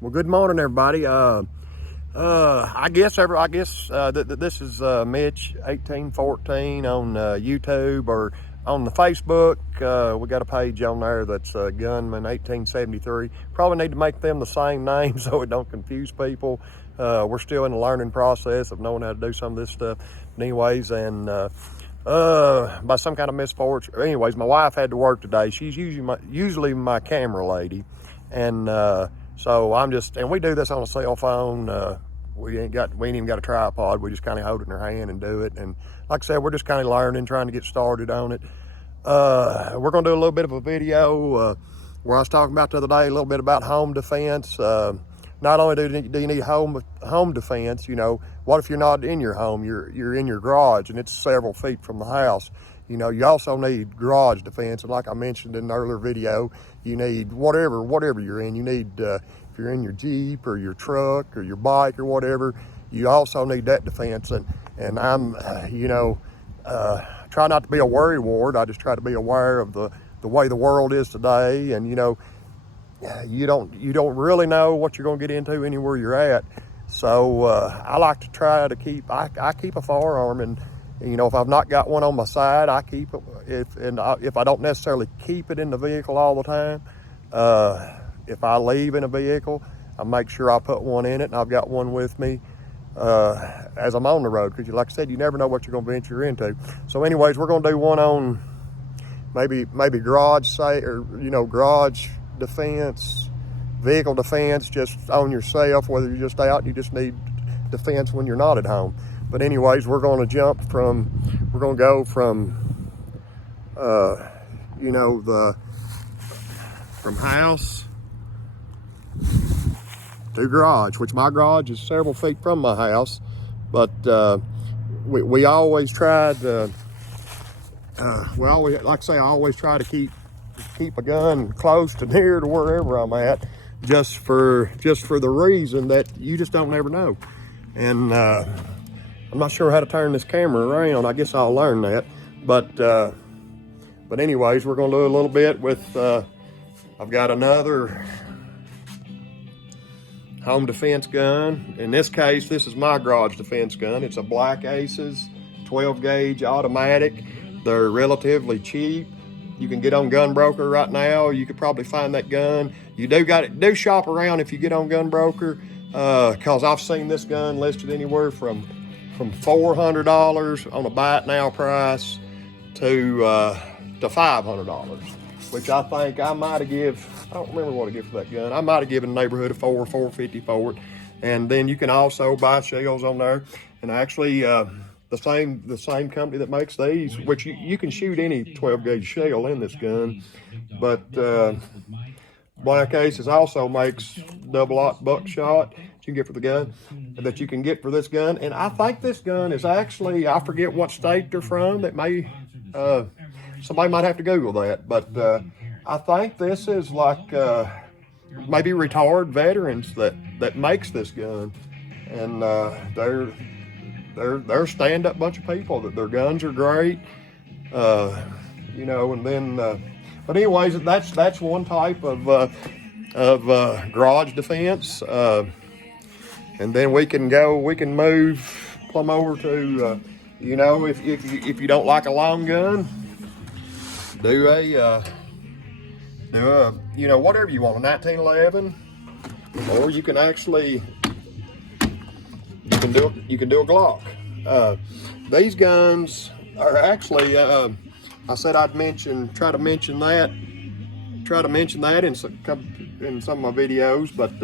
Well, good morning, everybody. I guess this is Mitch 1814 on YouTube or on the Facebook. We got a page on there that's Gunman 1873. Probably need to make them the same name so it don't confuse people. We're still in the learning process of knowing how to do some of this stuff. But anyways, and by some kind of misfortune, anyways, my wife had to work today. She's usually my camera lady, and so and we do this on a cell phone. We ain't even got a tripod. We just kind of hold it in our hand and do it. And like I said, we're just kind of learning, trying to get started on it. We're gonna do a little bit of a video where I was talking about the other day, a little bit about home defense. Not only do you need home defense, you know, what if you're not in your home, you're in your garage and it's several feet from the house. You know, you also need garage defense. And like I mentioned in an earlier video, you need whatever you're in. You need, if you're in your Jeep or your truck or your bike or whatever, you also need that defense. And I'm, try not to be a worrywart. I just try to be aware of the way the world is today. And, you know, you don't really know what you're going to get into anywhere you're at. So I like to try to keep, I keep a firearm, and you know, if I've not got one on my side, I keep it. If I don't necessarily keep it in the vehicle all the time, if I leave in a vehicle, I make sure I put one in it, and I've got one with me as I'm on the road, because like I said, you never know what you're going to venture into. So anyways, we're going to do one on maybe garage garage defense, vehicle defense, just on yourself, whether you're just out and you just need defense when you're not at home. But anyways, we're going to go from from house to garage, which my garage is several feet from my house. But we always tried to, I always try to keep a gun close to near to wherever I'm at, just for the reason that you just don't ever know. And I'm not sure how to turn this camera around. I guess I'll learn that. But anyways, we're gonna do a little bit with, I've got another home defense gun. In this case, this is my garage defense gun. It's a Black Aces 12 gauge automatic. They're relatively cheap. You can get on Gun Broker right now. You could probably find that gun. You do shop around if you get on Gun Broker, cause I've seen this gun listed anywhere from $400 on a buy it now price to $500, which I think I might have I don't remember what I give for that gun. I might have given a neighborhood of $450 for it. And then you can also buy shells on there. And actually, the same company that makes these, which you can shoot any 12 gauge shell in this gun, but Black Aces also makes double-aught buckshot that you can get for the gun, that you can get for this gun. And I think this gun is actually, I forget what state they're from. That may, somebody might have to Google that, but I think this is like maybe retired veterans that makes this gun, and they're stand-up bunch of people. That their guns are great, and then. But anyways, that's one type of garage defense, and then we can move plumb over to if you don't like a long gun, do a whatever you want, a 1911, or you can actually you can do a Glock. These guns are actually. I said I'd try to mention that in some of my videos, but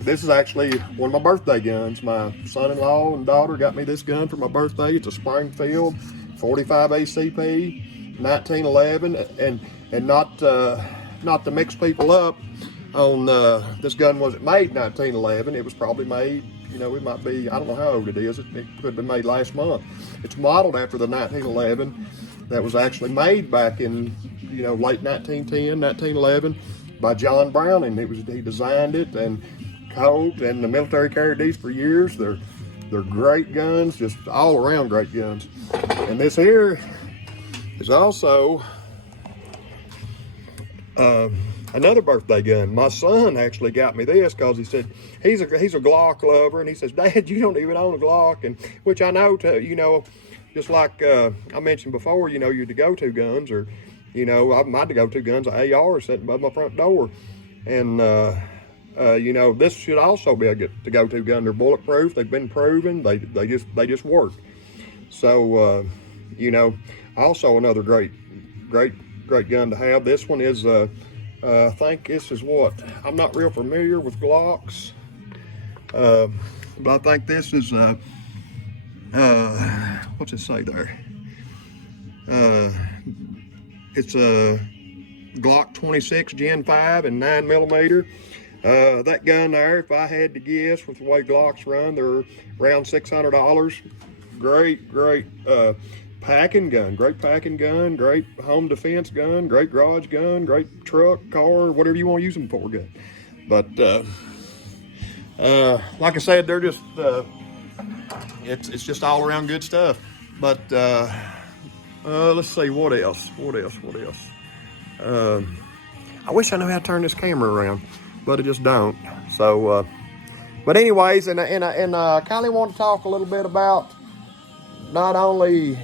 this is actually one of my birthday guns. My son-in-law and daughter got me this gun for my birthday. It's a Springfield 45 ACP 1911, and not to mix people up on this gun wasn't made 1911. It was probably made, it might be, I don't know how old it is. It could have been made last month. It's modeled after the 1911 that was actually made back in, late 1910, 1911 by John Browning. He designed it, and Colt and the military carried these for years. They're great guns, just all around great guns. And this here is also another birthday gun. My son actually got me this because he said he's a Glock lover, and he says, Dad, you don't even own a Glock, and which I know to, you know, just like I mentioned before, you know, your to-go-to guns, or, you know, my to-go-to guns are AR sitting above my front door, and you know, this should also be a good to-go-to gun. They're bulletproof. They've been proven. They just work. So you know, also another great gun to have. This one is I think this is what, I'm not real familiar with Glocks, but I think this is what's it say there? It's a Glock 26 Gen 5 and 9mm. That gun there, if I had to guess, with the way Glocks run, they're around $600. Great packing gun, great home defense gun, great garage gun, great truck, car, whatever you want to use them for gun. But like I said, they're just it's just all around good stuff. But let's see, what else? I wish I knew how to turn this camera around, but I just don't. So, but anyways, and I kind of want to talk a little bit about not only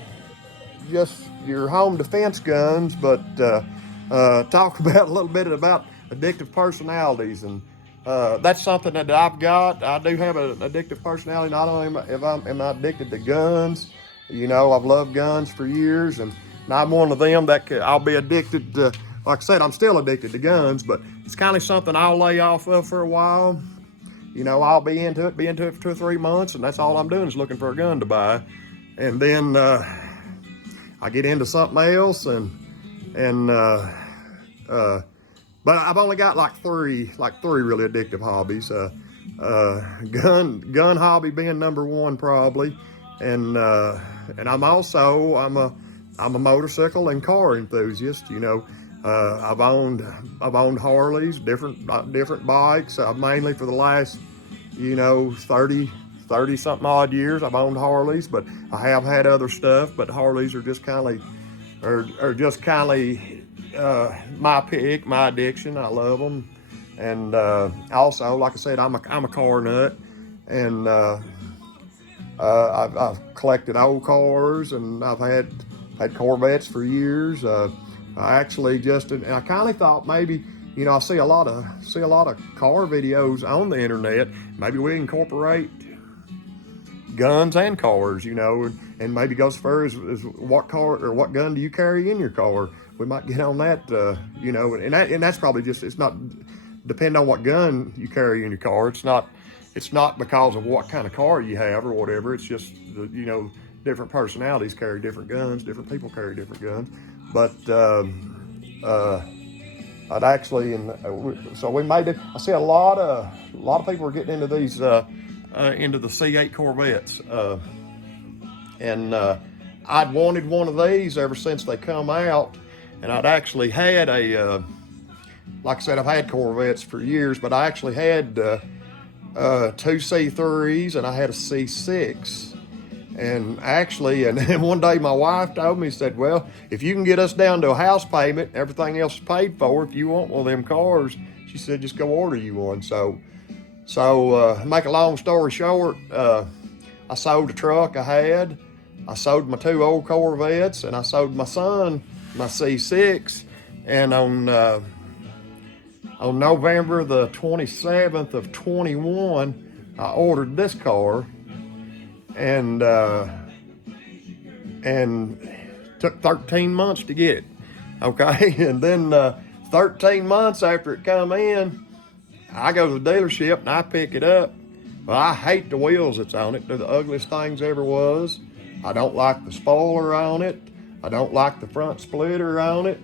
just your home defense guns, but talk about a little bit about addictive personalities. And that's something that I've got. I do have an addictive personality. Not only am I addicted to guns, you know, I've loved guns for years, and I'm one of them that I'll be addicted to. Like I said, I'm still addicted to guns, but it's kind of something I'll lay off of for a while. You know, I'll be into it for 2 or 3 months, and that's all I'm doing is looking for a gun to buy. And then I get into something else, but I've only got like three really addictive hobbies. Gun hobby being number one probably, and I'm a motorcycle and car enthusiast. You know, I've owned Harleys, different bikes. Mainly for the last, you know, 30 something odd years, I've owned Harleys, but I have had other stuff. But Harleys are just kind of my pick, my addiction. I love them, and also, like I said, I'm a car nut, and I've collected old cars, and I've had Corvettes for years. I actually and I kind of thought maybe, you know, I see a lot of car videos on the internet. Maybe we incorporate guns and cars, you know, and maybe go as far as what car or what gun do you carry in your car? We might get on that, you know, and that's probably just, it's not depending on what gun you carry in your car. It's not because of what kind of car you have or whatever. It's just, you know, different personalities carry different guns, different people carry different guns. But I'd actually, so we made it. I see a lot of people are getting into these into the C8 Corvettes, and I'd wanted one of these ever since they come out, and I'd actually had like I said, I've had Corvettes for years, but I actually had 2 C3s, and I had a C6. And actually, and then one day my wife told me, said, well, if you can get us down to a house payment, everything else is paid for, if you want one of them cars, she said, just go order you one. So make a long story short, I sold the truck I had, I sold my 2 old Corvettes, and I sold my son my C6. And on November the 27th of 21, I ordered this car, and took 13 months to get it. Okay, and then 13 months after it come in, I go to the dealership and I pick it up. Well, I hate the wheels that's on it. They're the ugliest things ever was. I don't like the spoiler on it. I don't like the front splitter on it.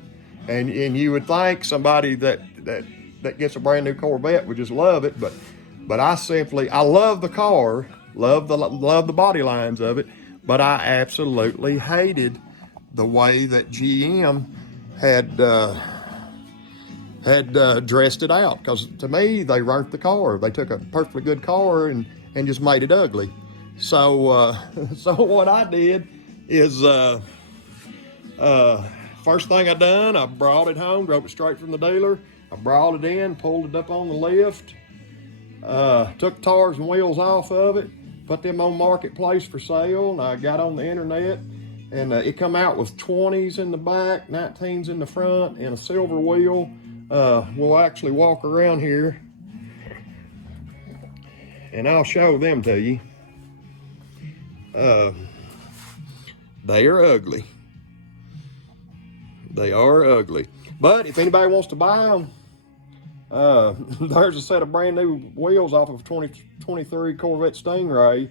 And you would think somebody that gets a brand new Corvette would just love it, but I love the car, love the body lines of it, but I absolutely hated the way that GM had dressed it out. Because to me, they ruined the car. They took a perfectly good car and just made it ugly. So what I did is first thing I done, I brought it home, drove it straight from the dealer, I brought it in, pulled it up on the lift, took the tires and wheels off of it, put them on Marketplace for sale, and I got on the internet, and it come out with 20s in the back, 19s in the front, and a silver wheel. We'll actually walk around here, and I'll show them to you. They are ugly. They are ugly. But if anybody wants to buy them, there's a set of brand new wheels off of 2023 Corvette Stingray.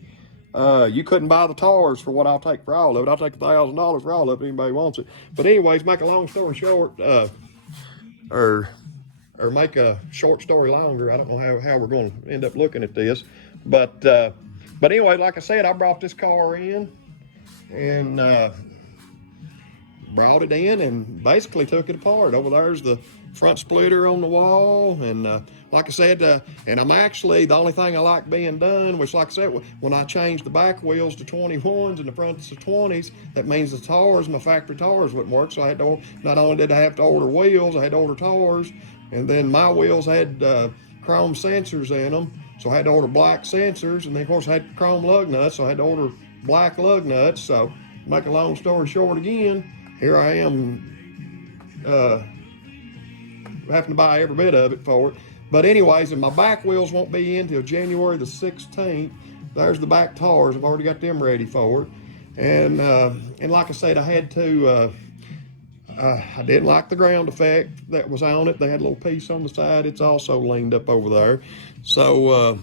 You couldn't buy the tires for what I'll take for all of it. I'll take $1,000 for all of it if anybody wants it. But anyways, make a long story short, or make a short story longer. I don't know how we're going to end up looking at this. But anyway, like I said, I brought this car in and brought it in and basically took it apart. Over there's the front splitter on the wall, and like I said, and I'm actually, the only thing I like being done, which like I said, when I changed the back wheels to 21s and the fronts to 20s, that means the tires, my factory tires wouldn't work, so I had to, not only did I have to order wheels, I had to order tires, and then my wheels had chrome sensors in them, so I had to order black sensors, and then of course I had chrome lug nuts, so I had to order black lug nuts. So make a long story short again, here I am having to buy every bit of it for it. But anyways, and my back wheels won't be in till January the 16th. There's the back tires. I've already got them ready for it. And like I said, I had to, I didn't like the ground effect that was on it. They had a little piece on the side. It's also leaned up over there. So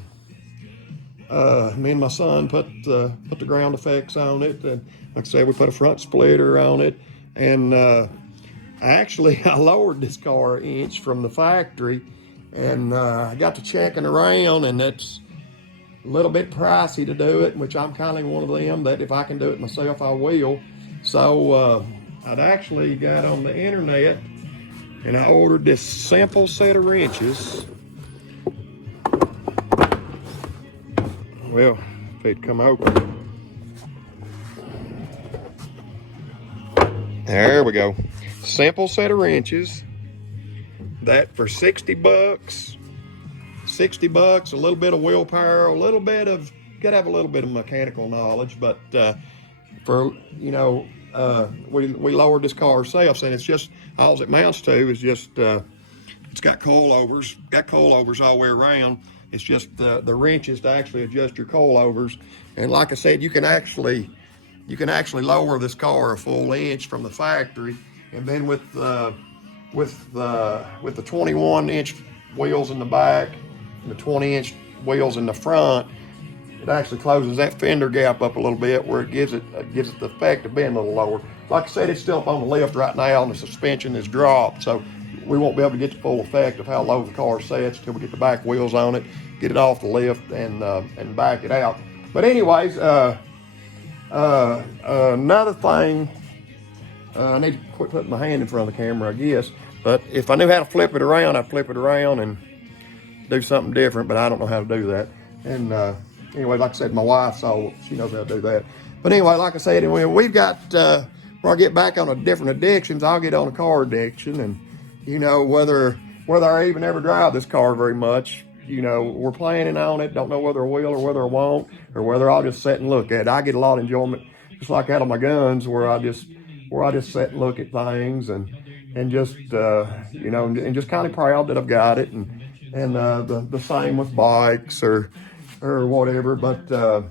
me and my son put the ground effects on it. And like I said, we put a front splitter on it. And actually, I lowered this car an inch from the factory, and I got to checking around, and it's a little bit pricey to do it, which I'm kind of one of them that if I can do it myself, I will. So I'd actually got on the internet, and I ordered this simple set of wrenches. Well, if it'd come open. There we go. Simple set of wrenches that for 60 bucks, a little bit of willpower, a little bit of, gotta have a little bit of mechanical knowledge, but for, you know, we lowered this car ourselves, and it's just, all it mounts to is just, it's got coilovers all the way around. It's just the wrenches to actually adjust your coilovers. And like I said, you can actually lower this car a full inch from the factory, and then with the 21-inch wheels in the back and the 20-inch wheels in the front, it actually closes that fender gap up a little bit, where it gives it the effect of being a little lower. Like I said, it's still up on the lift right now, and the suspension is dropped, so we won't be able to get the full effect of how low the car sets until we get the back wheels on it, get it off the lift, and back it out. But anyways, another thing, I need to quit putting my hand in front of the camera, I guess. But if I knew how to flip it around, I'd flip it around and do something different, but I don't know how to do that. And anyway, like I said, my wife, so she knows how to do that. But anyway, like I said, we've got, when I get back on a different addictions, I'll get on a car addiction. And, you know, whether I even ever drive this car very much, you know, we're planning on it, don't know whether I will or whether I won't, or whether I'll just sit and look at it. I get a lot of enjoyment, just like out of my guns, where I just sit and look at things and just, you know, and just kind of proud that I've got it, and the same with bikes or whatever. But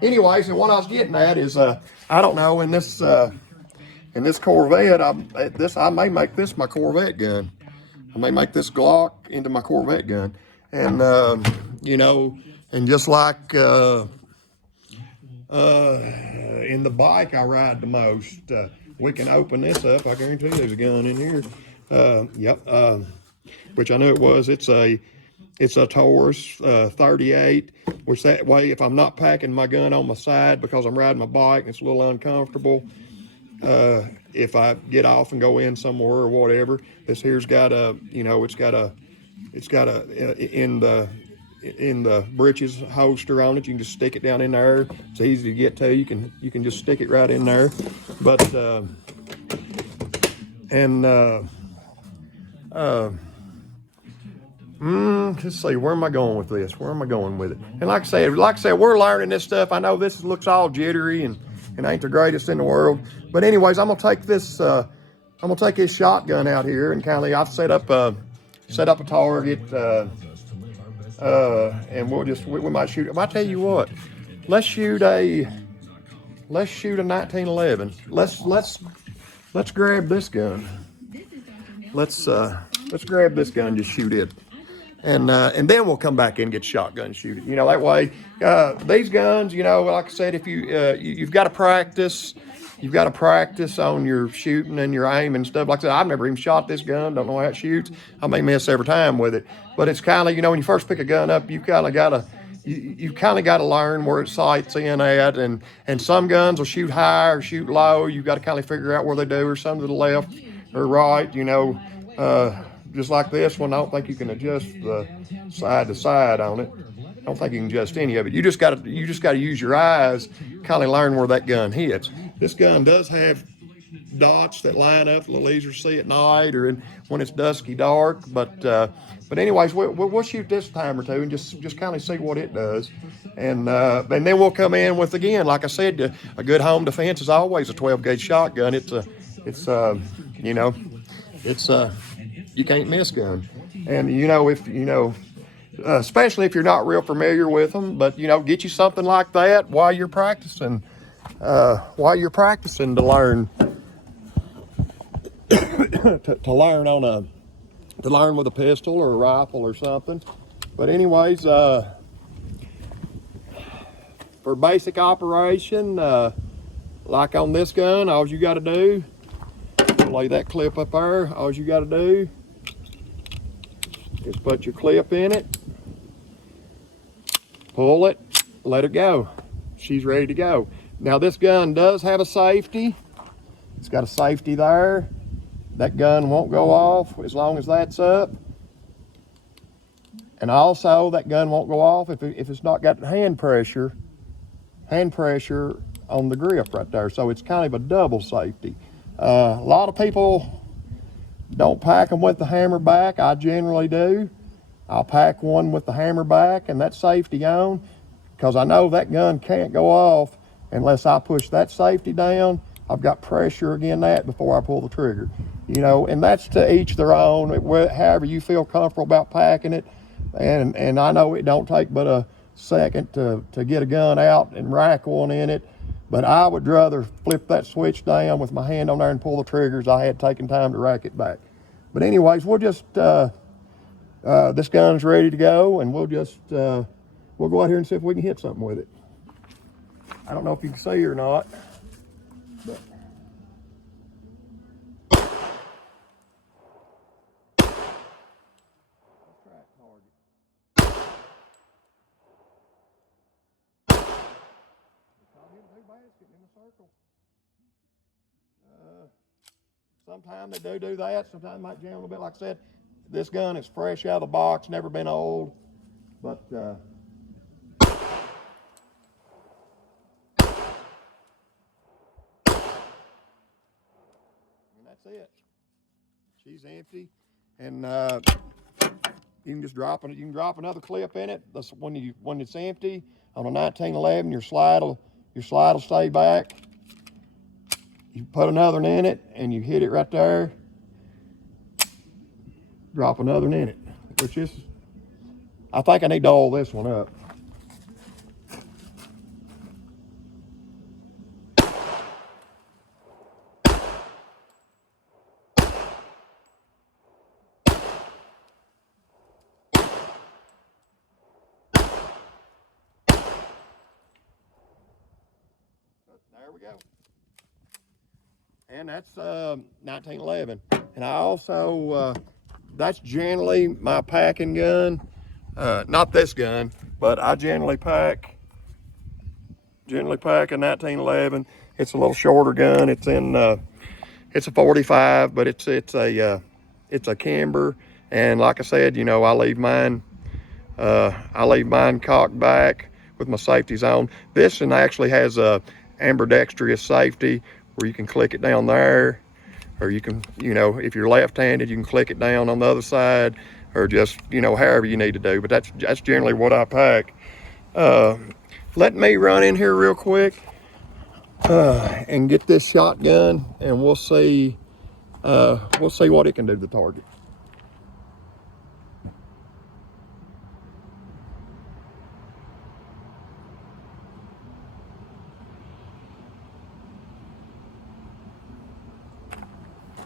anyways, and what I was getting at is, I don't know, in this Corvette, I may make this my Corvette gun. I may make this Glock into my Corvette gun. And, you know, and just like in the bike I ride the most, we can open this up. I guarantee there's a gun in here. Yep. Which I knew it was. It's a Taurus 38, which that way, if I'm not packing my gun on my side because I'm riding my bike, it's a little uncomfortable. If I get off and go in somewhere or whatever, this here's got a, you know, it's got a in the britches holster on it. You can just stick it down in there. It's easy to get to. You can just stick it right in there. But Let's see, where am I going with this? Where am I going with it? And like I said, we're learning this stuff. I know this looks all jittery and ain't the greatest in the world. But anyways, I'm gonna take this. I'm gonna take this shotgun out here and kind of. I've set up a target, and we might shoot. I tell you what, let's shoot a 1911. Let's grab this gun. Let's grab this gun, just shoot it. And then we'll come back in and get shotgun and shoot it. You know, that way, these guns, you know, like I said, if you've got to practice, on your shooting and your aim and stuff. Like I said, I've never even shot this gun, don't know how it shoots. I may miss every time with it. But it's kind of, you know, when you first pick a gun up, you kind of got to learn where it sights in at. And some guns will shoot high or shoot low. You've got to kind of figure out where they do, or some to the left or right, you know. Just like this one, I don't think you can adjust the side to side on it. I don't think you can adjust any of it. You just got to use your eyes, kind of learn where that gun hits. This gun does have dots that line up a little easier to see at night or when it's dusky dark. But anyways, we'll shoot this time or two and just kind of see what it does. And then we'll come in with, again, like I said, a good home defense is always a 12 gauge shotgun. You can't miss gun. And, you know, especially if you're not real familiar with them, but, you know, get you something like that while you're practicing to learn, to learn with a pistol or a rifle or something. But anyways, for basic operation, like on this gun, all you got to do, lay that clip up there, all you got to do is put your clip in it, pull it, let it go. She's ready to go. Now this gun does have a safety. It's got a safety there. That gun won't go off as long as that's up. And also that gun won't go off if it's not got hand pressure on the grip right there. So it's kind of a double safety. A lot of people don't pack them with the hammer back. I generally do. I'll pack one with the hammer back and that safety on, because I know that gun can't go off unless I push that safety down. I've got pressure again that before I pull the trigger. You know, and that's to each their own, however you feel comfortable about packing it. And I know it don't take but a second to get a gun out and rack one in it. But I would rather flip that switch down with my hand on there and pull the triggers. I had taken time to rack it back. But anyways, we'll just, this gun's ready to go, and we'll go out here and see if we can hit something with it. I don't know if you can see or not, but. Sometimes they do that. Sometimes it might jam a little bit. Like I said, this gun is fresh out of the box, never been old. But and that's it. She's empty, and you can just drop it. You can drop another clip in it. That's when it's empty on a 1911. Your slide will stay back. You put another one in it and you hit it right there. Drop another one in it, which is, I think I need to oil this one up. There we go. And that's 1911. And I also, that's generally my packing gun. Not this gun, but I generally pack a 1911. It's a little shorter gun. It's it's a 45, but it's a camber. And like I said, you know, I leave mine cocked back with my safeties on. This one actually has a ambidextrous safety where you can click it down there, or you can, you know, if you're left-handed, you can click it down on the other side. or just, you know, however you need to do. But that's generally what I pack. Let me run in here real quick and get this shotgun, and we'll see what it can do to the target.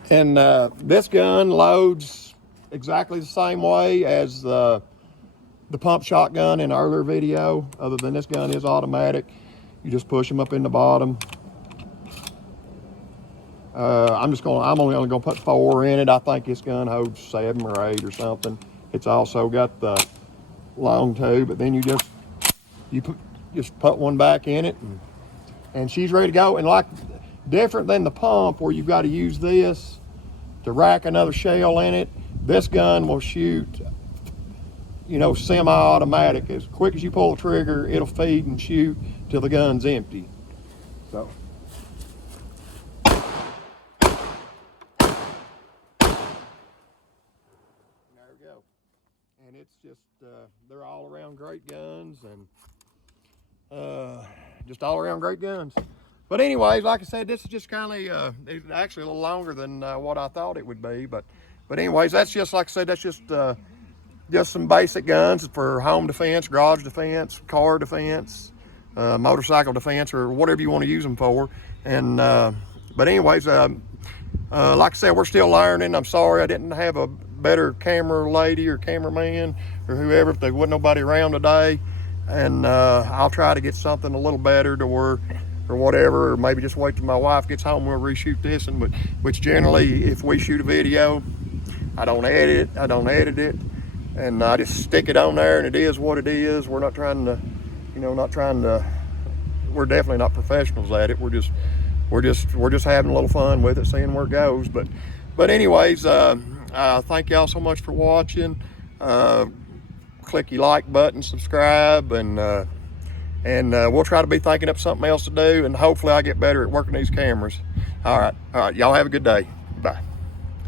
And this gun loads exactly the same way as the pump shotgun in the earlier video, other than this gun is automatic. You just push them up in the bottom. I'm only gonna put 4 in it. I think this gun holds 7 or 8 or something. It's also got the long tube, but then you just put one back in it, and she's ready to go. And like, different than the pump where you've got to use this to rack another shell in it, this gun will shoot, you know, semi-automatic. As quick as you pull the trigger, it'll feed and shoot till the gun's empty. So. There we go. And it's just, they're all around great guns, and just all around great guns. But anyways, like I said, this is just kind of, it's actually a little longer than what I thought it would be. But anyways, that's just, like I said, that's just some basic guns for home defense, garage defense, car defense, motorcycle defense, or whatever you want to use them for. And but anyways, like I said, we're still learning. I'm sorry I didn't have a better camera lady or cameraman or whoever, if there wasn't nobody around today. And I'll try to get something a little better to where, or whatever, or maybe just wait till my wife gets home, we'll reshoot this. And which generally, if we shoot a video, I don't edit it, and I just stick it on there, and it is what it is. We're not trying to, you know, we're definitely not professionals at it. We're just having a little fun with it, seeing where it goes. But anyways, thank y'all so much for watching. Click your like button, subscribe, and we'll try to be thinking up something else to do, and hopefully I get better at working these cameras. All right, y'all have a good day.